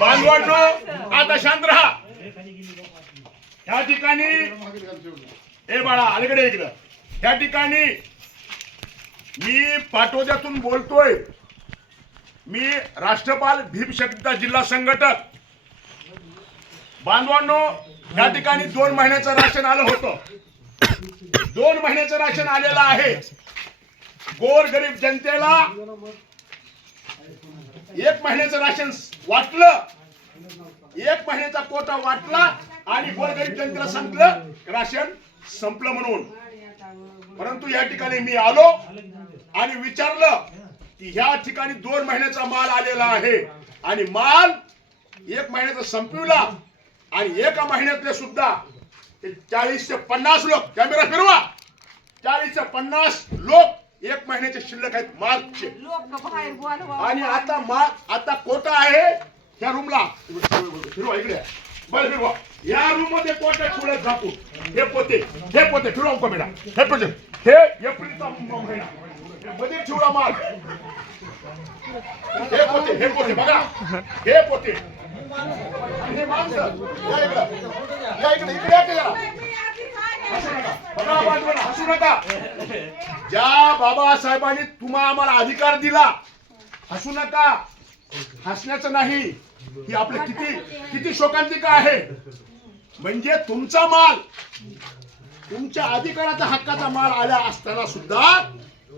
बांधवांनो आता शांत राहा. ह्या ठिकाणी ए बाळा अलीकडे इकडं. ह्या ठिकाणी मी पाटोद्यातून बोलतोय. मी राष्ट्रपाल भीमशक्तीचा जिल्हा संघटक. बांधवांनो या ठिकाणी 2 महिन्याचं राशन आलं होतं. 2 महिन्याचं राशन आलेलं आहे. गोरगरीब जनतेला 1 महिन्याचं राशन वाटलं. 1 महिन्याचा कोटा वाटला आणि गोरगरीब जनतेला सांगितलं राशन संपलं म्हणून. परंतु या ठिकाणी मी आलो आणि विचारलं की ह्या ठिकाणी 2 महिन्याचा माल आलेला आहे आणि माल 1 महिन्याचा संपविला आणि 1 महिन्यातले सुद्धा 40 ते 50 लोक, कॅमेरा फिरवा, 40 ते 50 लोक 1 महिन्याचे शिल्लक आहेत मार्चचे. आणि आता कोटा आहे ह्या रूमला. फिरवा इकडे, बरं फिरवा. या रूम मध्ये कोटा ठेवण्यात जातो. हे पोते फिरवा कॅमेरा. हे प्रोजेक्ट हे एप्रिलचा महिना मध्ये ठेवला माल. हे पोते बघा. हे पोते हे माणसं या इकडे हसू नका. ज्या बाबासाहेबांनी तुम्हा आम्हाला अधिकार दिला, हसू नका. हसण्याचं नाही. ही आपल्या किती शोकांतिका आहे. म्हणजे तुमचा माल, तुमच्या अधिकाराचा हक्काचा माल आला असताना सुद्धा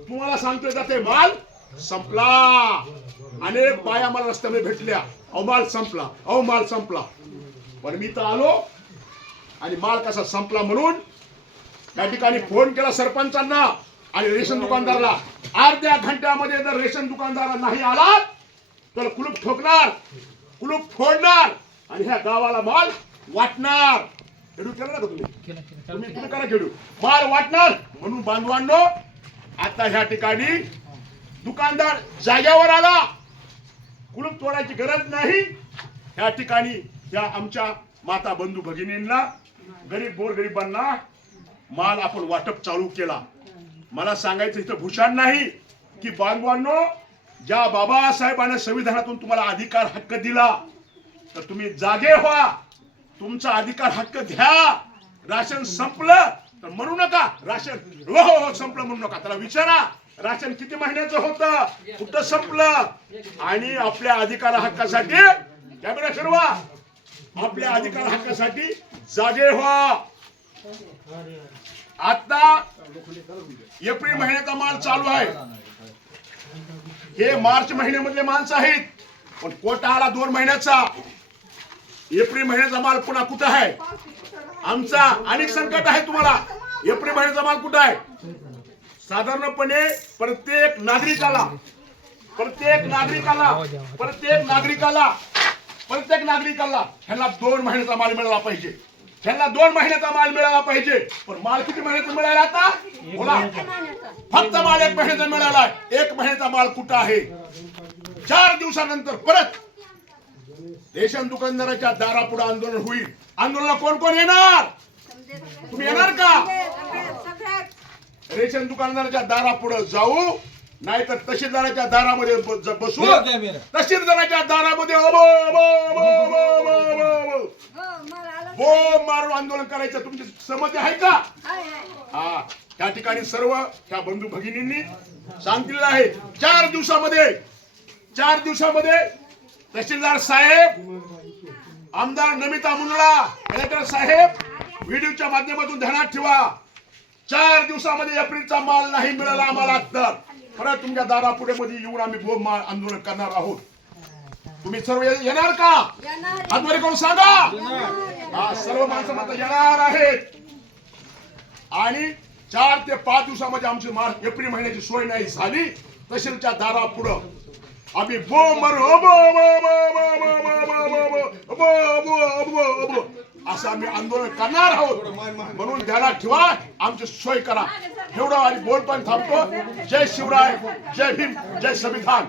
तुम्हाला सांगतो जाते माल संपला. अनेक बाया मला रस्त्याने भेटल्या, अहो माल संपला. पण मी तर आलो आणि माल कसा संपला म्हणून त्या ठिकाणी फोन केला सरपंचांना आणि रेशन दुकानदाराला. अर्ध्या घंट्यामध्ये जर रेशन दुकानदार नाही आला तर कुलूप ठोकणार, कुलूप फोडणार आणि ह्या गावाला माल वाटणार. खेडू केलं ना तुम्ही करा खेडू. माल वाटणार म्हणून बांधवांनो आता ह्या ठिकाणी दुकानदार जाग्यावर आला. कुलूप तोडायची गरज नाही. ह्या ठिकाणी या आमच्या माता बंधू भगिनींना, गरीब गोरगरिबांना माल आपण वाटप चालू केला. मला सांगायचं इथं भूषण नाही की बांधवांनो ज्या बाबासाहेबांनी संविधानातून तुम्हाला अधिकार हक्क दिला तर तुम्ही जागे व्हा. तुमचा अधिकार हक्क घ्या. राशन संपलं तर म्हणू नका राशन हो संपलं म्हणू नका. त्याला विचारा राशन किती महिन्याचं होतं, कुठं संपलं. आणि आपल्या अधिकार हक्कासाठी कॅमेरा फिरवा. आपल्या अधिकार हक्कासाठी जागे व्हा. आता एप्रिल महिन्याचा माल चालू आहे. हे मार्च महिन्यामधले माणसं आहेत. पण कोटा आला 2 महिन्याचा. एप्रिल महिन्याचा माल पुन्हा कुठं आहे आमचा? अनेक संकट आहे तुम्हाला. एप्रिल महिन्याचा माल कुठं आहे? साधारणपणे प्रत्येक नागरिकाला ह्याला 2 महिन्याचा माल मिळाला पाहिजे. ह्याला 2 महिन्याचा माल मिळाला पाहिजे. पण माल किती महिन्याचा मिळाला आता बोला? फक्त माल 1 महिन्याचा मिळाला. 1 महिन्याचा माल कुठं आहे? 4 दिवसानंतर परत रेशन दुकानदाराच्या दारापुढे आंदोलन होईल. आंदोलनाला कोण येणार? तुम्ही येणार का? रेशन दुकानदाराच्या दारापुढे जाऊ, नाहीतर तहसीलदाराच्या दारामध्ये बसू. तहसीलदाराच्या दारामध्ये बोंब मारून आंदोलन करायचं. तुमची सहमती आहे का? हा. त्या ठिकाणी सर्व त्या बंधू भगिनींनी सांगितलेलं आहे 4 दिवसामध्ये तहसीलदार साहेब, आमदार नमिता मुंदडा, कलेक्टर साहेब व्हिडिओच्या माध्यमातून ध्यानात ठेवा. 4 दिवसामध्ये एप्रिलचा माल नाही मिळाला आम्हाला तर परत तुमच्या दारापुढे मध्ये येऊन आम्ही बोंब आंदोलन करणार आहोत. तुम्ही सर्व येणार का? हातवर करून सांगा. सर्व माणसं मात्र येणार आहेत. आणि 4 ते 5 दिवसामध्ये आमची मार्च एप्रिल महिन्याची सोय नाही झाली तहसीलच्या दारापुढं आम्ही बोंब मारू असं आम्ही आंदोलन करणार आहोत. म्हणून ध्यानात ठेवा, आमची सोय करा. एवढं आणि बोलतो आणि थांबतो. जय शिवराय, जय भीम, जय संविधान.